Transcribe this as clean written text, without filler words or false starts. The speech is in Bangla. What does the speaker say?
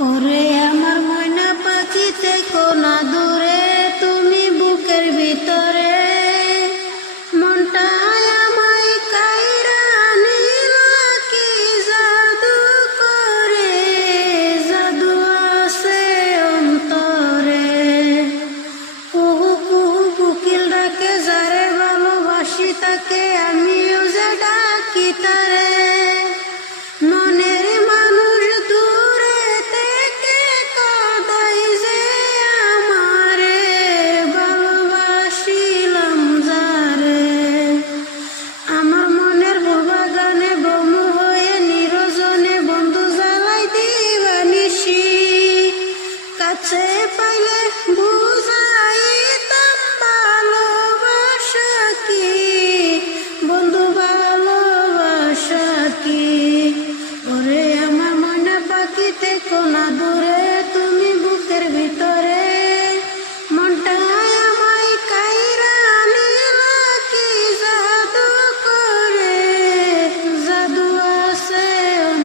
ওরে আমার ময়না পাখি থেকো না দূরে, তুমি বুকের ভিতরে। মনটায় আমায় কাইরা নিলা কি জাদু করে, জাদু আছে অন্তরে। কুহু কুহু কোকিল ডাকে যারে ভালোবাসি তাকে, আমিও যে ডাকি তারে। মনের মানুষ দূরে থেকে কাঁদাই যে আমারে, ভালোবাসিলাম যারে। আমার মনের বাগানে বমু হয়ে নিরজনে বন্ধু জ্বালাই দিবানিসি, কাছে পাইলে